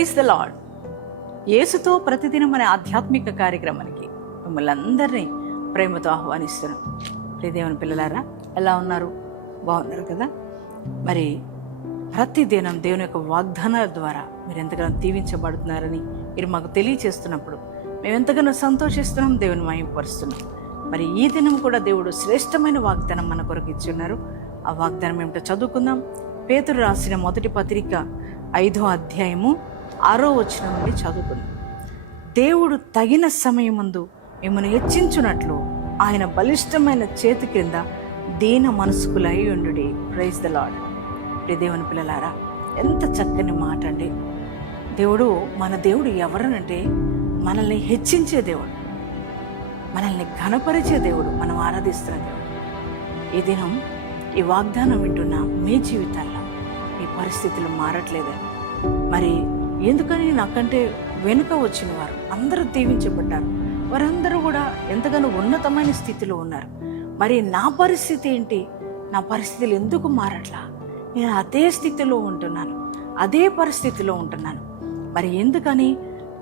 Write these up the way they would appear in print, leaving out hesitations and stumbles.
Praise the lord. యేసుతో ప్రతిదినం అనే ఆధ్యాత్మిక కార్యక్రమానికి మిమ్మల్ని అందరినీ ప్రేమతో ఆహ్వానిస్తున్నాం. దేవుని పిల్లలారా, ఎలా ఉన్నారు? బాగున్నారు కదా? మరి ప్రతిదినం దేవుని యొక్క వాగ్దానాల ద్వారా మీరు ఎంతగానో దీవించబడుతున్నారని మీరు మాకు తెలియచేస్తున్నప్పుడు మేము ఎంతగానో సంతోషిస్తున్నాం, దేవుని మహిమపరుస్తున్నాం. మరి ఈ దినం కూడా దేవుడు శ్రేష్టమైన వాగ్దానం మన కొరకు ఇచ్చి ఉన్నారు. ఆ వాగ్దానం ఏమిటో చదువుకుందాం. పేతురు రాసిన మొదటి పత్రిక 5వ అధ్యాయము 6వ వచనం నుండి చదువుకుందాం. దేవుడు తగిన సమయమందు మిమ్మల్ని హెచ్చించున్నట్లు ఆయన బలిష్టమైన చేతి క్రింద దీన మనస్కులై ఉండుడి. Praise the Lord. దేవుని పిల్లలారా, ఎంత చక్కని మాట అండి. మన దేవుడు ఎవరనంటే మనల్ని హెచ్చించే దేవుడు, మనల్ని ఘనపరిచే దేవుడు, మనం ఆరాధిస్తున్న దేవుడు. ఈ దినం ఈ వాగ్దానం వింటున్న మీ జీవితాల్లో మీ పరిస్థితులు మారట్లేదని, మరి ఎందుకని నాకంటే వెనుక వచ్చిన వారు అందరూ దీవించబడ్డారు, వారందరూ కూడా ఎంతగానో ఉన్నతమైన స్థితిలో ఉన్నారు. మరి నా పరిస్థితి ఏంటి? నా పరిస్థితులు ఎందుకు మారట్లా? నేను అదే స్థితిలో ఉంటున్నాను, అదే పరిస్థితిలో ఉంటున్నాను. మరి ఎందుకని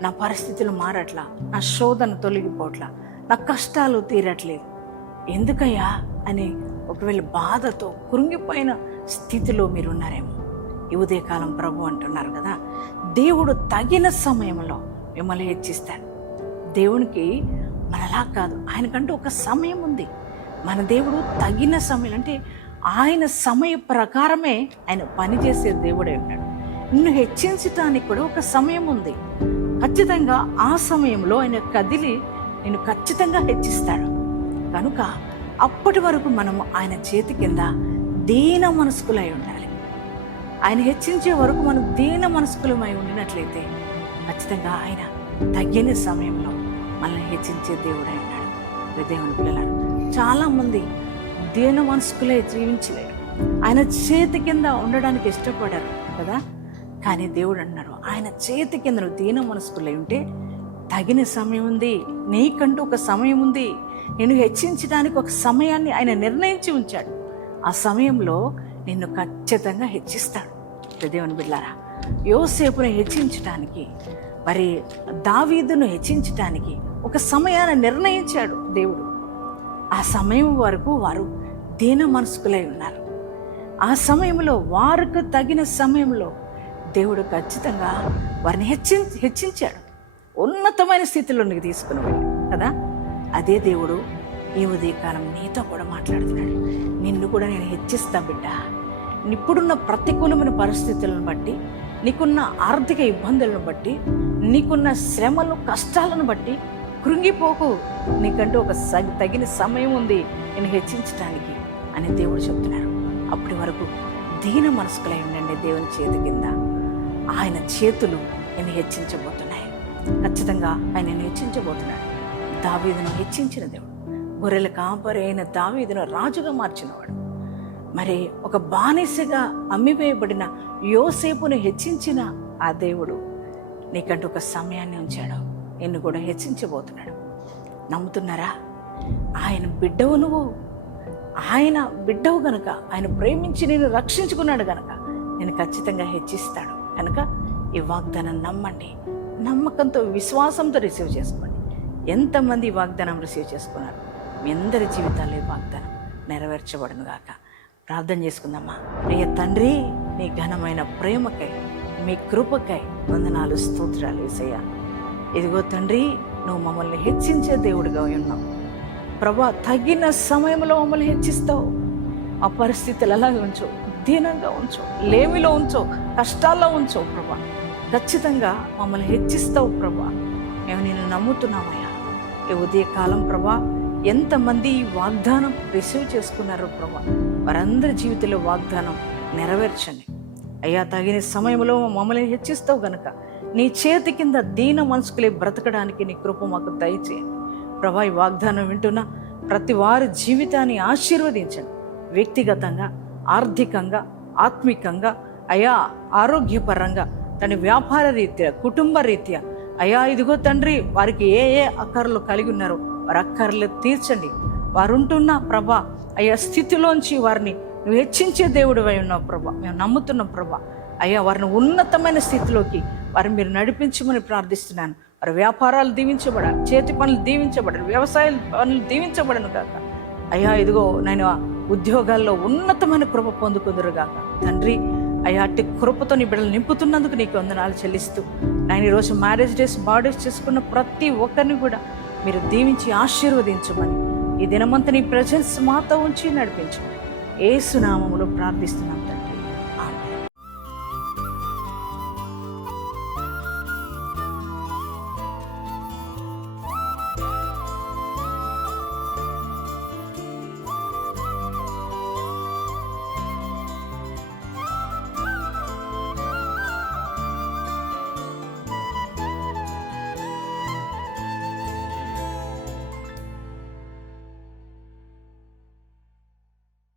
నా పరిస్థితులు మారట్లా? నా శోధన తొలగిపోవట్లా, నా కష్టాలు తీరట్లేదు ఎందుకయ్యా అని ఒకవేళ బాధతో కృంగిపోయిన స్థితిలో మీరు ఉన్నారేమో, ఈ ఉదయకాలం ప్రభు అంటున్నారు కదా, దేవుడు తగిన సమయంలో మిమ్మల్ని హెచ్చిస్తాడు. దేవునికి మనలా కాదు, ఆయనకంటూ ఒక సమయం ఉంది. మన దేవుడు తగిన సమయం అంటే ఆయన సమయ ప్రకారమే ఆయన పనిచేసే దేవుడే ఉన్నాడు. నిన్ను హెచ్చించటానికి కూడా ఒక సమయం ఉంది. ఖచ్చితంగా ఆ సమయంలో ఆయన కదిలి నిన్ను ఖచ్చితంగా హెచ్చిస్తాడు. కనుక అప్పటి వరకు మనము ఆయన చేతి కింద దీన మనస్కులై ఉండాలి. ఆయన హెచ్చించే వరకు మనం దీన మనస్కులమై ఉండినట్లయితే ఖచ్చితంగా ఆయన తగిన సమయంలో మనల్ని హెచ్చించే దేవుడై ఉన్నాడు. దేవుని పిల్లలారు, చాలామంది దీన మనస్కులే జీవించలేరు, ఆయన చేతి కింద ఉండడానికి ఇష్టపడరు కదా. కానీ దేవుడు అన్నారు, ఆయన చేతి కింద నువ్వు దీన మనస్కులై ఉంటే తగిన సమయం ఉంది, నీకంటూ ఒక సమయం ఉంది. నిన్ను హెచ్చించడానికి ఒక సమయాన్ని ఆయన నిర్ణయించి ఉంచాడు. ఆ సమయంలో నిన్ను ఖచ్చితంగా హెచ్చిస్తాడు. దేవుని బిడ్డలారా, యోసేపును హెచ్చించడానికి, మరి దావీదును హెచ్చించడానికి ఒక సమయాన్ని నిర్ణయించాడు దేవుడు. ఆ సమయం వరకు వారు దీన మనస్కులై ఉన్నారు. ఆ సమయంలో వారికి తగిన సమయంలో దేవుడు ఖచ్చితంగా వారిని హెచ్చించాడు, ఉన్నతమైన స్థితిలోనికి తీసుకుని వెళ్ళాడు కదా. అదే దేవుడు ఈ ఉదయకాలం నీతో కూడా మాట్లాడుతున్నాడు. నిన్ను కూడా నేను హెచ్చిస్తా బిడ్డ. ఇప్పుడున్న ప్రతికూలమైన పరిస్థితులను బట్టి, నీకున్న ఆర్థిక ఇబ్బందులను బట్టి, నీకున్న శ్రమలు కష్టాలను బట్టి కృంగిపోకు. నీకంటూ ఒక తగిన సమయం ఉంది నేను హెచ్చించడానికి అని దేవుడు చెప్తున్నారు. అప్పటి వరకు దీన మనస్కులై ఉండండి. దేవుని చేతి కింద ఆయన చేతులు నేను హెచ్చించబోతున్నాయి. ఖచ్చితంగా ఆయన హెచ్చించబోతున్నాడు. దావీదును హెచ్చించిన దేవుడు, గొర్రెల కాపరి అయిన దావీదును రాజుగా మార్చినవాడు, మరి ఒక బానిసగా అమ్మివేయబడిన యోసేపును హెచ్చించిన ఆ దేవుడు నీకంటూ ఒక సమయాన్ని ఉంచాడు. నిన్ను కూడా హెచ్చించబోతున్నాడు. నమ్ముతున్నారా? ఆయన బిడ్డవు నువ్వు, ఆయన బిడ్డవు గనక, ఆయన ప్రేమించి నేను రక్షించుకున్నాడు గనక నేను ఖచ్చితంగా హెచ్చిస్తాడు. కనుక ఈ వాగ్దానం నమ్మండి, నమ్మకంతో విశ్వాసంతో రిసీవ్ చేసుకోండి. ఎంతమంది ఈ వాగ్దానం రిసీవ్ చేసుకున్నారు? మీ అందరి జీవితాల్లో ఈ వాగ్దానం నెరవేర్చబడును గాక. ప్రార్థన చేసుకుందామా. ప్రియ తండ్రి, నీ ఘనమైన ప్రేమకై, మీ కృపకై వందనాలు, స్తోత్రాలు యేసయ్యా. ఇదిగో తండ్రి, నువ్వు మమ్మల్ని హెచ్చించే దేవుడిగా ఉన్నావు ప్రభా. తగిన సమయంలో మమ్మల్ని హెచ్చిస్తావు. ఆ పరిస్థితులు అలాగే ఉంచు, దీనంగా ఉంచు, లేమిలో ఉంచు, కష్టాల్లో ఉంచు ప్రభా. ఖచ్చితంగా మమ్మల్ని హెచ్చిస్తావు ప్రభా. మేము నిన్ను నమ్ముతున్నామయ్యా. ఈ ఉదయకాలం ప్రభా, ఎంతమంది ఈ వాగ్దానం రిసీవ్ చేసుకున్నారో ప్రభా, వారందరి జీవితంలో వాగ్దానం నెరవేర్చండి అయ్యా. తగిన సమయంలో మమ్మల్ని హెచ్చిస్తావు గనక నీ చేతి కింద దీన మనసుకులే బ్రతకడానికి నీ కృప మాకు దయచేయండి ప్రభా. ఈ వాగ్దానం వింటున్న ప్రతి వారి జీవితాన్ని ఆశీర్వదించండి. వ్యక్తిగతంగా, ఆర్థికంగా, ఆత్మికంగా, అయా ఆరోగ్యపరంగా, తన వ్యాపార రీత్యా, కుటుంబ రీత్యా అయా ఇదిగో తండ్రి, వారికి ఏ ఏ అక్కర్లు కలిగి ఉన్నారో వారి అక్కర్లు తీర్చండి. వారు ఉంటున్న ప్రభా అయా స్థితిలోంచి వారిని నువ్వు హెచ్చించే దేవుడు అయి ఉన్నావు ప్రభా. మేము నమ్ముతున్నాం ప్రభా. అయ్యా వారిని ఉన్నతమైన స్థితిలోకి వారిని మీరు నడిపించమని ప్రార్థిస్తున్నాను. వారి వ్యాపారాలు దీవించబడాలి, చేతి పనులు దీవించబడాలి, వ్యవసాయ పనులు దీవించబడను కాక. అయ్యా ఇదిగో నేను ఉద్యోగాల్లో ఉన్నతమైన కృప పొందుకుందరు గాక. తండ్రి అయ్యా అట్టి కృపతో నీ బిడ్డలు నింపుతున్నందుకు నీకు వందనాలు చెల్లిస్తూ నేను ఈరోజు మ్యారేజ్ డేస్ బర్త్డేస్ చేసుకున్న ప్రతి ఒక్కరిని కూడా మీరు దీవించి ఆశీర్వదించమని, ఈ దినమంతా నీ ప్రెజెన్స్ మాతో ఉంచి నడిపించమని యేసు నామములో ప్రార్థిస్తున్నాం.